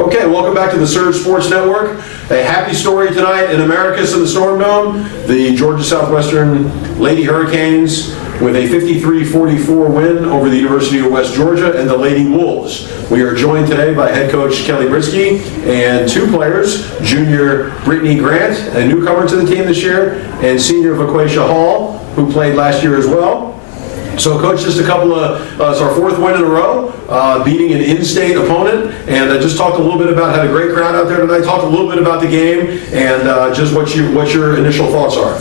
Okay, welcome back to the Surge Sports Network. A happy story tonight in Americus in the Storm Dome. The Georgia Southwestern Lady Hurricanes with a 53-44 win over the University of West Georgia and the Lady Wolves. We are joined today by head coach Kelly Britsky and two players, junior Brittany Grant, a newcomer to the team this year, and senior Vaquasia Hall, who played last year as well. So, Coach, just a couple of, it's our fourth win in a row, beating an in-state opponent, and just talked a little bit about, had a great crowd out there tonight, talked a little bit about the game, and just what your initial thoughts are.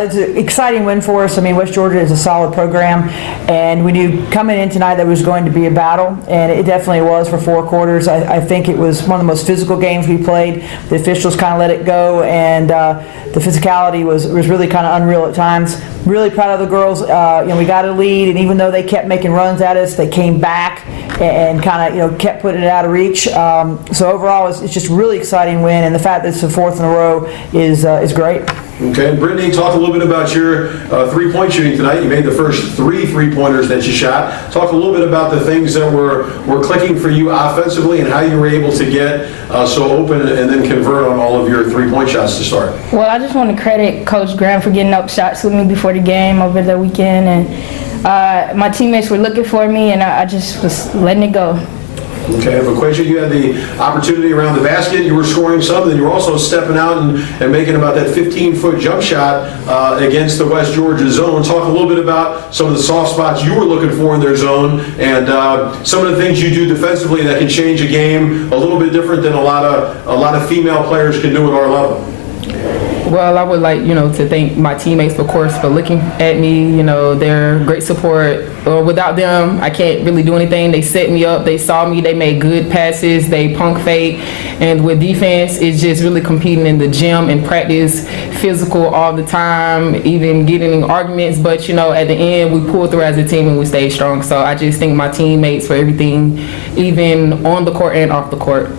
It's an exciting win for us. I mean, West Georgia is a solid program, and we knew coming in tonight that it was going to be a battle, and it definitely was for 4 quarters. I think it was one of the most physical games we played. The officials kind of let it go, and the physicality was really kind of unreal at times. Really proud of the girls. We got a lead, and even though they kept making runs at us, they came back and kind of kept putting it out of reach. So overall, it's just a really exciting win, and the fact that it's the 4th in a row is great. Okay, Brittany, talk a little bit about your three-point shooting tonight. You made the first 3 three-pointers that you shot. Talk a little bit about the things that were clicking for you offensively and how you were able to get so open and then convert on all of your three-point shots to start. Well, I just want to credit Coach Graham for getting up shots with me before the game over the weekend, and my teammates were looking for me, and I just was letting it go. Okay, Vaquasia, you had the opportunity around the basket. You were scoring some, and you were also stepping out and making about that 15-foot jump shot against the West Georgia zone. Talk a little bit about some of the soft spots you were looking for in their zone, and some of the things you do defensively that can change a game a little bit different than a lot of female players can do at our level. Well, I would like, to thank my teammates, of course, for looking at me. They're great support. Without them, I can't really do anything. They set me up. They saw me. They made good passes. They punk fake. And with defense, it's just really competing in the gym and practice, physical all the time, even getting in arguments. But, at the end, we pulled through as a team and we stayed strong. So I just thank my teammates for everything, even on the court and off the court.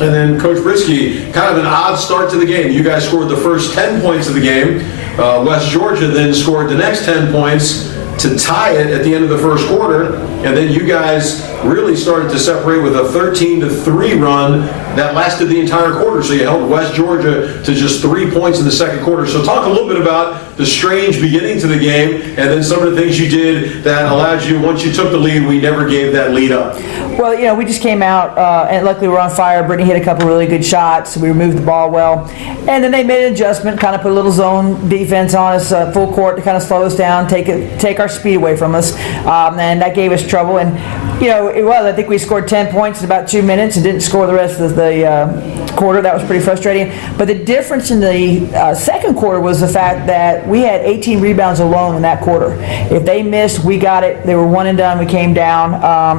And then Coach Britsky, kind of an odd start to the game. You guys scored the first 10 points of the game. West Georgia then scored the next 10 points to tie it at the end of the first quarter. And then you guys really started to separate with a 13-3 run that lasted the entire quarter. So you held West Georgia to just 3 points in the second quarter. So talk a little bit about the strange beginning to the game and then some of the things you did that allowed you, once you took the lead, we never gave that lead up. Well, we just came out, and luckily we're on fire. Brittany hit a couple really good shots. We moved the ball well. And then they made an adjustment, kind of put a little zone defense on us, full court to kind of slow us down, take our speed away from us. And that gave us trouble. And, I think we scored 10 points in about 2 minutes and didn't score the rest of the quarter. That was pretty frustrating. But the difference in the second quarter was the fact that we had 18 rebounds alone in that quarter. If they missed, we got it. They were one and done. We came down.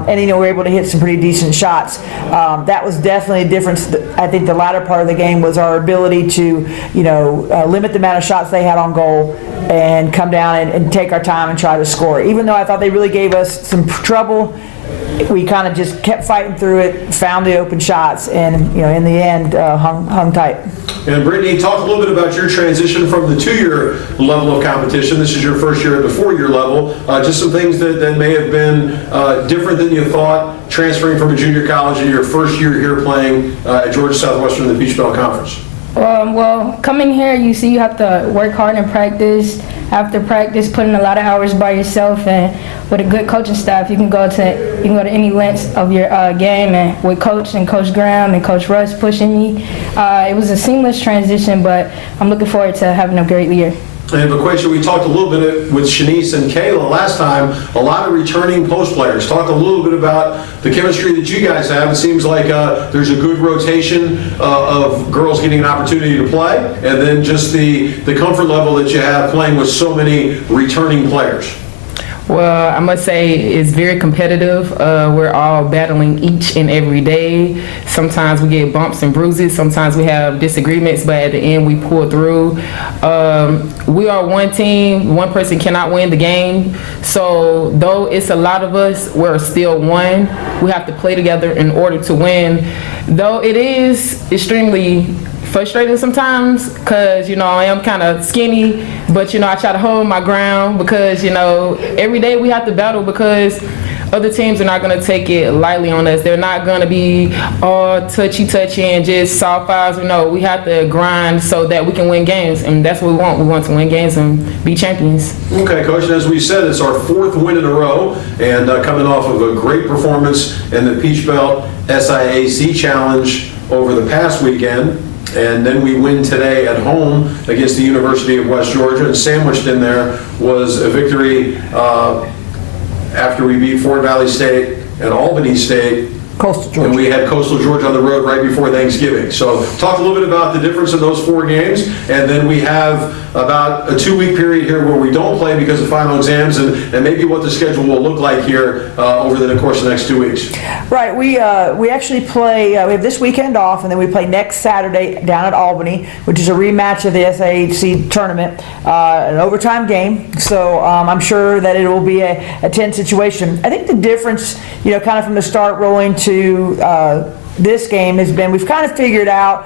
And, we were able to hit some pretty decent shots. That was definitely a difference. I think the latter part of the game was our ability to, limit the amount of shots they had on goal and come down and take our time and try to score. Even though I thought they really gave us some trouble, we kind of just kept fighting through it, found the open shots, and in the end hung tight. And Brittany, talk a little bit about your transition from the 2-year level of competition. This is your first year at the 4-year level. Just some things that may have been different than you thought, transferring from a junior college to your first year here playing at Georgia Southwestern in the Peach Belt Conference. Well, coming here, you have to work hard in practice. After practice, put in a lot of hours by yourself, and with a good coaching staff, you can go to any lengths of your game. And with Coach Graham and Coach Russ pushing me, it was a seamless transition. But I'm looking forward to having a great year. And Vaquasia, we talked a little bit with Shanice and Kayla last time, a lot of returning post players. Talk a little bit about the chemistry that you guys have. It seems like there's a good rotation of girls getting an opportunity to play, and then just the comfort level that you have playing with so many returning players. Well, I must say it's very competitive. We're all battling each and every day. Sometimes we get bumps and bruises. Sometimes we have disagreements, but at the end we pull through. We are one team. One person cannot win the game. So though it's a lot of us, we're still one. We have to play together in order to win. Though it is extremely frustrating sometimes because, I am kind of skinny, but, I try to hold my ground because, every day we have to battle because other teams are not going to take it lightly on us. They're not going to be all touchy and just soft fouls. No, we have to grind so that we can win games, and that's what we want. We want to win games and be champions. Okay, Coach, and as we said, it's our 4th win in a row, and coming off of a great performance in the Peach Belt SIAC Challenge over the past weekend. And then we win today at home against the University of West Georgia, and sandwiched in there was a victory after we beat Fort Valley State and Albany State. Coastal Georgia. And we had Coastal Georgia on the road right before Thanksgiving. So talk a little bit about the difference in those 4 games, and then we have about a 2-week period here where we don't play because of final exams, and maybe what the schedule will look like here over the course of the next 2 weeks. Right. We actually play, we have this weekend off, and then we play next Saturday down at Albany, which is a rematch of the SAHC tournament, an overtime game. So I'm sure that it will be a tense situation. I think the difference, kind of from the start rolling to this game has been we've kind of figured out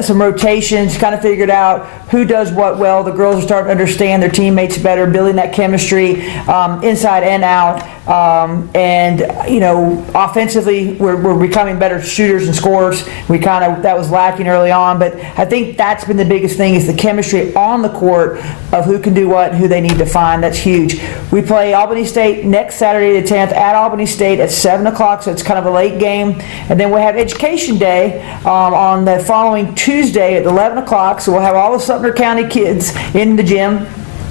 some rotations, kind of figured out who does what well. The girls are starting to understand their teammates better, building that chemistry inside and out. Offensively, we're becoming better shooters and scorers. That was lacking early on, but I think that's been the biggest thing is the chemistry on the court of who can do what and who they need to find. That's huge. We play Albany State next Saturday the 10th at Albany State at 7 o'clock, so it's kind of a late game. And then we'll have Education Day on the following Tuesday at 11 o'clock, so we'll have all the Sumter County kids in the gym.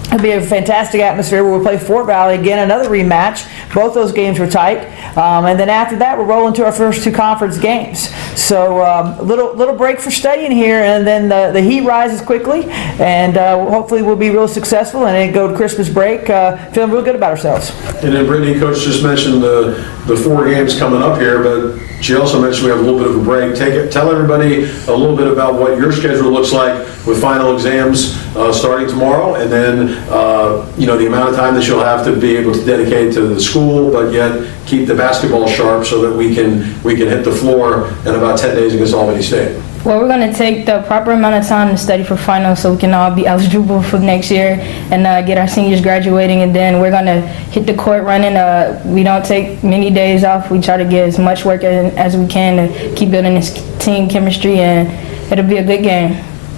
It'll be a fantastic atmosphere where we'll play Fort Valley again, another rematch. Both those games were tight. And then after that, we'll roll into our first 2 conference games. So a little break for studying here, and then the heat rises quickly, and hopefully we'll be real successful and then go to Christmas break feeling real good about ourselves. And then Brittany, Coach just mentioned the 4 games coming up here, but she also mentioned we have a little bit of a break. Tell everybody a little bit about what your schedule looks like with final exams starting tomorrow, and then the amount of time that you'll have to be able to dedicate to the school, but yet keep the basketball sharp so that we can hit the floor in about 10 days against Albany State. Well, we're going to take the proper amount of time to study for finals so we can all be eligible for next year and get our seniors graduating, and then we're going to hit the court running. We don't take many days off. We try to get as much work as we can to keep building this team chemistry, and it'll be a good game.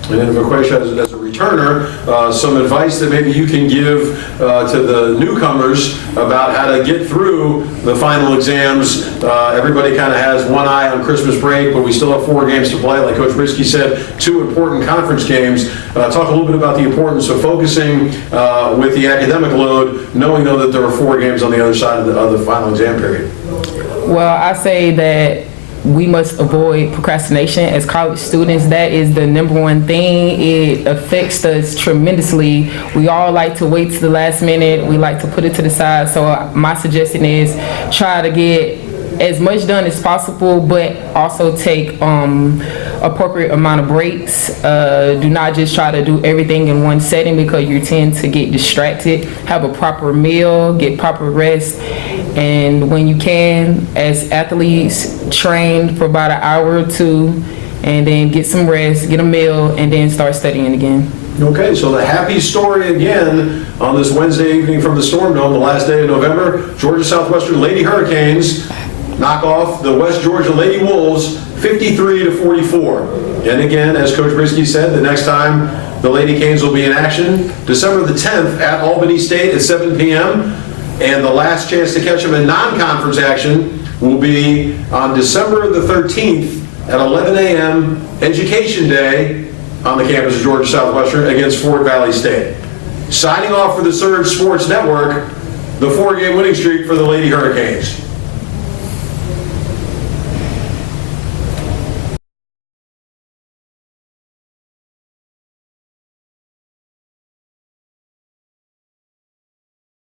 And then, Vaquesha, as a returner, some advice that maybe you can give to the newcomers about how to get through the final exams. Everybody kind of has one eye on Christmas break, but we still have 4 games to play. Like Coach Britsky said, 2 important conference games. Talk a little bit about the importance of focusing with the academic load, knowing though that there are 4 games on the other side of the final exam period. Well, I say that we must avoid procrastination as college students. That is the #1 thing. It affects us tremendously. We all like to wait to the last minute. We like to put it to the side. So my suggestion is try to get as much done as possible, but also take appropriate amount of breaks. Do not just try to do everything in one setting because you tend to get distracted. Have a proper meal, get proper rest, and when you can, as athletes, train for about an hour or 2, and then get some rest, get a meal, and then start studying again. Okay, so the happy story again on this Wednesday evening from the Storm Dome, the last day of November. Georgia Southwestern Lady Hurricanes knock off the West Georgia Lady Wolves 53-44. And again, as Coach Britsky said, the next time the Lady Canes will be in action, December the 10th at Albany State at 7 p.m. And the last chance to catch them in non-conference action will be on December the 13th at 11 a.m. Education Day on the campus of Georgia Southwestern against Fort Valley State. Signing off for the Surge Sports Network, the 4-game winning streak for the Lady Hurricanes.